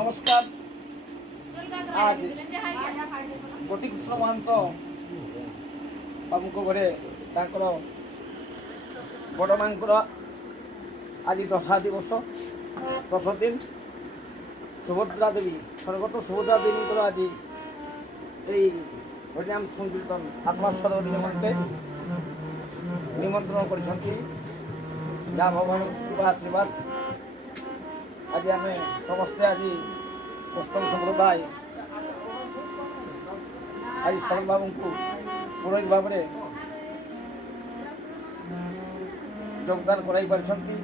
নমস্কার। আজ গতিকৃষ্ণ মহান্ত ବାବୁଙ୍କ ଘରେ ତାଙ୍କର ବଡ଼ ମାଙ୍କର ଆଜି ଦଶା ଦିବସ 10 ଦିନ। ସୁଭଦ୍ରା ଦେବୀ ସ୍ୱର୍ଗତ ସୁଭଦ୍ରା ଦେବୀଙ୍କର ଆଜି এই হরিনাম সংকীর্তন আত্মাস্পদ নিমন্ত্রণে নিমন্ত্রণ କରିଛନ୍ତି। ଯାହା ଭଗବାନ କୃପା ଆଶୀର୍ବାଦ ଆଜି ଆମେ ସମସ୍ତେ ଆଜି ଅଷ୍ଟମ ସମ୍ପ୍ରଦାୟ ଆଜି ଶରଣ ବାବୁଙ୍କୁ ପୁରୋହିତ ଭାବରେ ଯୋଗଦାନ କରାଇ ପାରିଛନ୍ତି।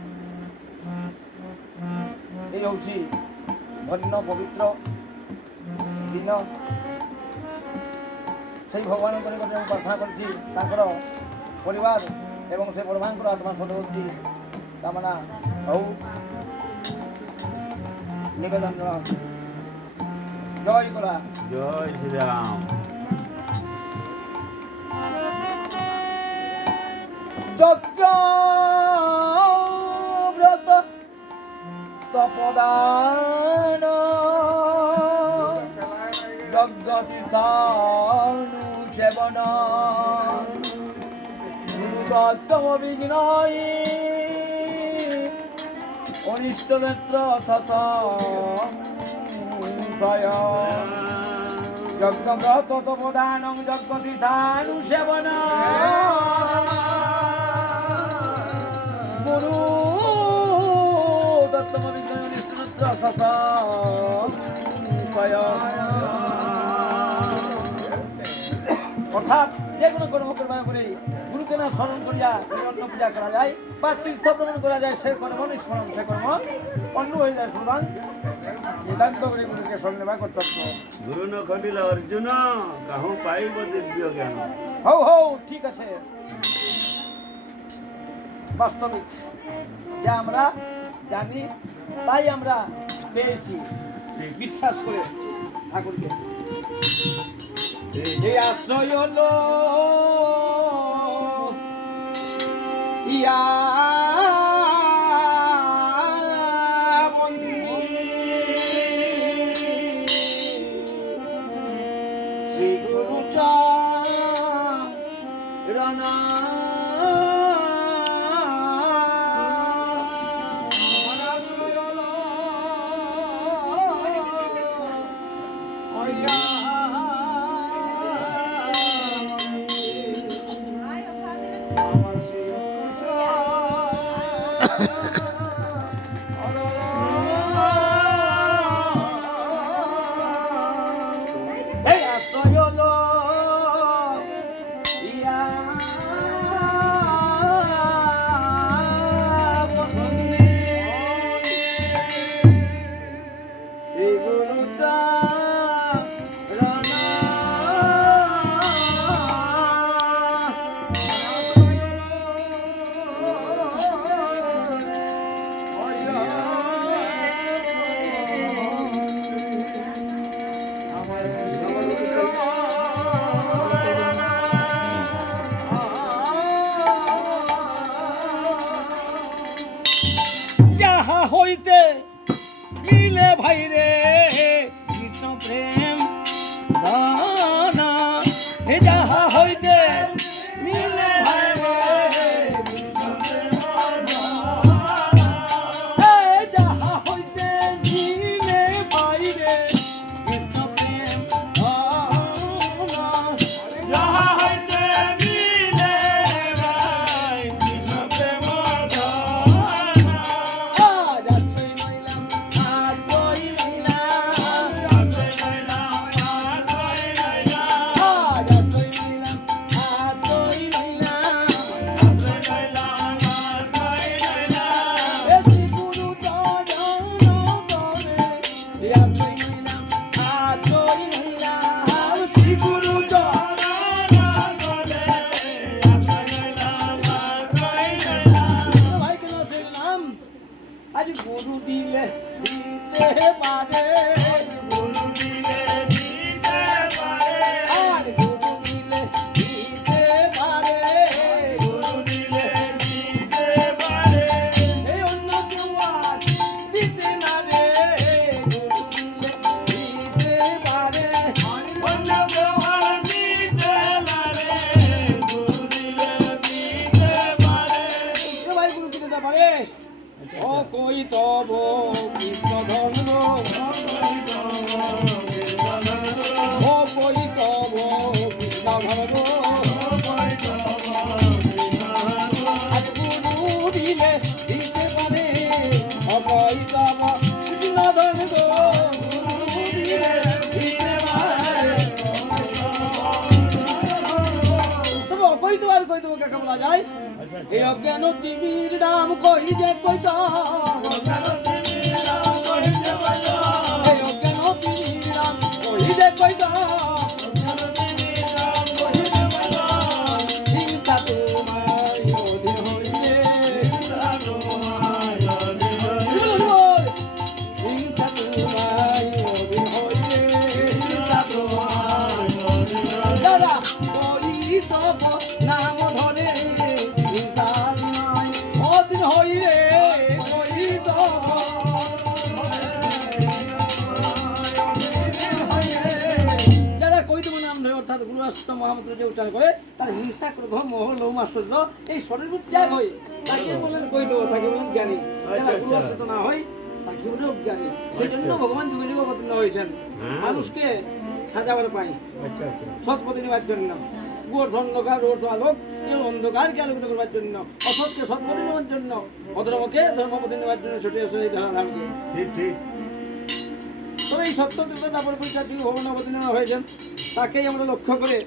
ଏ ହେଉଛି ଧନ୍ୟ ପବିତ୍ର ଦିନ। সেই ভগবানଙ୍କ ନିକଟରେ ମୁଁ ପ୍ରାର୍ଥନା କରିଛି ତାଙ୍କର ପରିବାର ଏବଂ ସେ ବଡ଼ ମାଙ୍କର ଆତ୍ମା ସଦବର୍ତ୍ତୀ କାମନା ହଉ। ନିବେଦନ ଜଣାଉଛି। ଜୟ କଲା জয় শ্রীরাম। যজ্ঞ ব্রত তপদান যজ্ঞ তীর্থানু সেবন গুরুতম বিঘ্নই অনিষ্ট নেত্র সয় যজ্ঞ ব্রত তপদান যজ্ঞ তীর্থানু সেবন গুরু দত্তম বিঘ্নই অনিষ্ট নেত্র সয়। অর্থাৎ যে কোনো কর্ম করবার পরে গুরুকে না স্মরণ করিয়া অন্ন পূজা করা যায় বা তীর্থ ভ্রমণ করা যায়, সে কর্ম নিষ্করণ, সে কর্ম অন্য হয়ে যায়। সুতরাং নিতান্ত করে গুরুকে স্মরণ নেওয়া কর্তব্য। গুরু ন খটিল অর্জুন কাহু পাইব দিব্য জ্ঞান। হও হও, ঠিক আছে। বাস্তবিক যা আমরা জানি তাই আমরা পেয়েছি বিশ্বাস করে ঠাকুরকে। এই আশ্রয় হলো ইয়া শ্রী গুরু চরণ হইতে মিলে ভাই রে কৃষ্ণ প্রেম দানা, হে যাহা হইতে মিলে ভাই রে কৃষ্ণ প্রেম দানা, হে যাহা হইতে মিলে ভাই রে কৃষ্ণ প্রেম দানা, যাহা হইতে মিলে ভাই কৃষ্ণ প্রেম দানা। আজ গুরু দিলে দিতে পারে, গুরু দিলে দিতে পারে, আর গুরু দিলে দিতে পারে, গুরু দিলে দিতে পারে, এই অন্য কেউ আর দিতে না রে, গুরু কৃষ্ণধর্ম অবৈতব কৃষ্ণধর্ম আজ গুরু দিলে দিতে পারে অবৈতব কৃষ্ণধর্ম গুরু দিলে দিতে পারে তবে অকৈত আর কইতব কাকে বলা যায় এই অজ্ঞান তিমির নাম কই যে কইত এই অজ্ঞান তিমির নাম কই যে কইত চিন্তা তোমার অধীন হইলে চিন্তা তোমার অধীন হইলে দাদা কইতব নাম ধরে অধীন হইলে কইতব যারা কইতব নাম ধরে অর্থাৎ গুরু রাষ্ট্র মহামন্ত্র যে উচ্চারণ করে তার হিংসা ক্রোধ মোহ লোভ আশ্চর্য এই শরীর রূপ ত্যাগ হয় তাকে বলেন কইতব তাকে বলেন জ্ঞানী যারা গুরু রাষ্ট্র না হয় তাকে বলে অজ্ঞানী সেই জন্য ভগবান যুগে যুগে অবতীর্ণ হয়েছেন মানুষকে সাজাবার পাই সৎ পথে নেওয়ার জন্য গোর অন্ধকার রোড আলোক কেউ অন্ধকারকে আলোকিত করবার জন্য অসৎকে সৎ পথে নেওয়ার জন্য অধর্মকে ধর্মপথে নেওয়ার জন্য ছুটে এসে এই ধরাধামকে ঠিক ঠিক তবে এই সত্য তারপরে পরীক্ষা ভগবান অবতীর্ণ হয়েছেন তাকেই আমরা লক্ষ্য করে